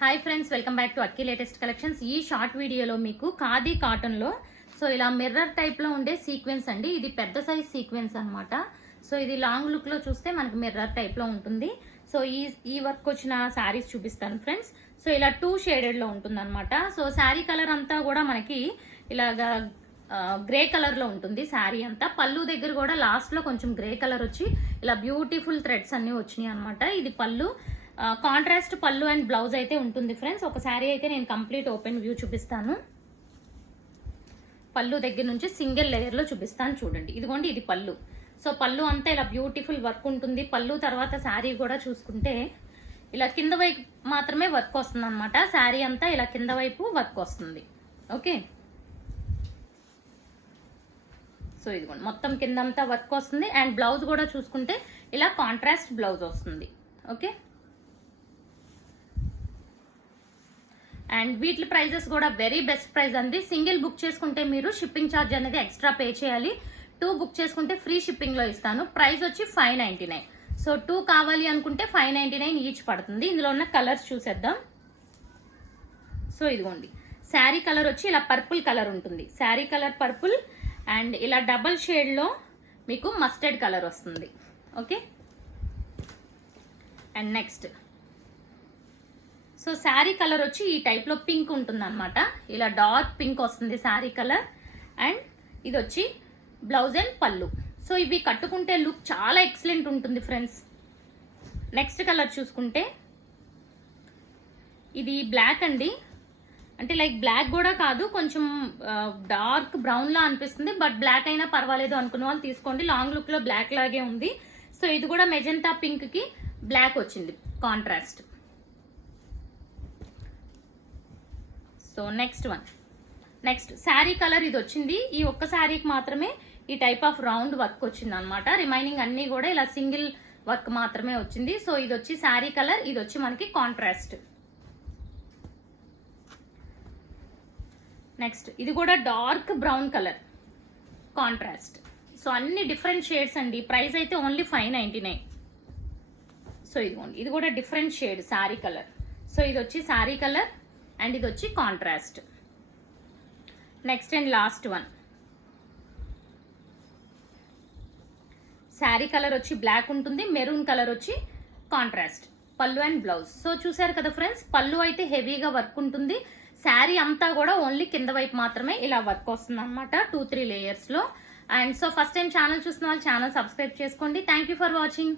Hi friends, welcome back to Akki latest collections. ఈ short వీడియోలో మీకు ఖాదీ కాటన్ లో ఇలా మిర్రర్ టైప్ లో ఉండే సీక్వెన్స్ అండి. ఇది పెద్ద సైజ్ సీక్వెన్స్ అన్నమాట. ఇది లాంగ్ లుక్ లో చూస్తే మనకి మిర్రర్ టైప్ లో ఉంటుంది. ఈ వర్క్ వచ్చిన శారీస్ చూపిస్తాను ఫ్రెండ్స్. ఇలా 2 షేడెడ్ లో ఉంటుంది అనమాట. శారీ కలర్ అంతా కూడా మనకి ఇలాగా గ్రే కలర్ లో ఉంటుంది శారీ అంతా. పళ్ళు దగ్గర కూడా లాస్ట్ లో కొంచెం గ్రే కలర్ వచ్చి ఇలా బ్యూటిఫుల్ థ్రెడ్స్ అన్ని వచ్చినాయి అనమాట. ఇది పళ్ళు, కాంట్రాస్ట్ పళ్ళు అండ్ బ్లౌజ్ అయితే ఉంటుంది ఫ్రెండ్స్. ఒక శారీ అయితే నేను కంప్లీట్ ఓపెన్ వ్యూ చూపిస్తాను. పళ్ళు దగ్గర నుంచి సింగిల్ లేయర్ లో చూపిస్తాను చూడండి. ఇదిగోండి, ఇది పళ్ళు. పళ్ళు అంతా ఇలా బ్యూటిఫుల్ వర్క్ ఉంటుంది. పళ్ళు తర్వాత శారీ కూడా చూసుకుంటే ఇలా కింద వైపు మాత్రమే వర్క్ వస్తుంది అనమాట. శారీ అంతా ఇలా కింద వైపు వర్క్ వస్తుంది. ఓకే, ఇదిగోండి మొత్తం కిందంతా వర్క్ వస్తుంది. అండ్ బ్లౌజ్ కూడా చూసుకుంటే ఇలా కాంట్రాస్ట్ బ్లౌజ్ వస్తుంది. ఓకే, అండ్ వీటి ప్రైజెస్ కూడా వెరీ బెస్ట్ ప్రైస్ అండి. సింగిల్ బుక్ చేసుకుంటే మీరు షిప్పింగ్ ఛార్జ్ అనేది ఎక్స్ట్రా పే చేయాలి. 2 బుక్ చేసుకుంటే ఫ్రీ షిప్పింగ్ లో ఇస్తాను. ప్రైస్ వచ్చి 599. 2 కావాలి అనుకుంటే 599 ఈచ్ పడుతుంది. ఇందులో ఉన్న కలర్స్ చూసేద్దాం. ఇదిగోండి, శారీ కలర్ వచ్చి ఇలా పర్పుల్ కలర్ ఉంటుంది. శారీ కలర్ పర్పుల్ అండ్ ఇలా డబల్ షేడ్ లో మీకు మస్టర్డ్ కలర్ వస్తుంది. Okay, and next sari colour వచ్చి ఈ టైప్ లో పింక్ ఉంటుంది అనమాట. ఇలా డార్క్ పింక్ వస్తుంది శారీ కలర్. అండ్ ఇది వచ్చి బ్లౌజ్ అండ్ పళ్ళు. ఇవి కట్టుకుంటే లుక్ చాలా ఎక్సలెంట్ ఉంటుంది ఫ్రెండ్స్. నెక్స్ట్ కలర్ చూసుకుంటే ఇది బ్లాక్ అండి. అంటే లైక్ బ్లాక్ కూడా కాదు, కొంచెం డార్క్ బ్రౌన్ లా అనిపిస్తుంది. బట్ బ్లాక్ అయినా పర్వాలేదు అనుకున్న వాళ్ళు తీసుకోండి. లాంగ్ లుక్ లో బ్లాక్ లాగే ఉంది. ఇది కూడా మెజెంటా పింక్ కి బ్లాక్ వచ్చింది కాంట్రాస్ట్. నెక్స్ట్ శారీ కలర్ ఇది వచ్చింది. ఈ ఒక్క శారీకి మాత్రమే ఈ టైప్ ఆఫ్ రౌండ్ వర్క్ వచ్చింది అనమాట. రిమైనింగ్ అన్ని కూడా ఇలా సింగిల్ వర్క్ మాత్రమే వచ్చింది. ఇది వచ్చి శారీ కలర్, ఇది వచ్చి మనకి కాంట్రాస్ట్. నెక్స్ట్ ఇది కూడా డార్క్ బ్రౌన్ కలర్ కాంట్రాస్ట్. అన్ని డిఫరెంట్ షేడ్స్ అండి. ప్రైస్ అయితే ఓన్లీ 599. ఇదిగోండి, ఇది కూడా డిఫరెంట్ షేడ్ శారీ కలర్. ఇది వచ్చి శారీ కలర్ అండ్ ఇది వచ్చి contrast. Next and last one, sari colour వచ్చి బ్లాక్ ఉంటుంది, మెరూన్ కలర్ వచ్చి కాంట్రాస్ట్. పళ్ళు అండ్ బ్లౌజ్. చూసారు కదా ఫ్రెండ్స్, పళ్ళు అయితే హెవీగా వర్క్ ఉంటుంది. శారీ అంతా కూడా ఓన్లీ కింద వైపు మాత్రమే ఇలా వర్క్ వస్తుంది అనమాట, 2-3 లేయర్స్ లో. అండ్ ఫస్ట్ టైం ఛానల్ చూసిన వాళ్ళు ఛానల్ సబ్స్క్రైబ్ చేసుకోండి. Thank you for watching.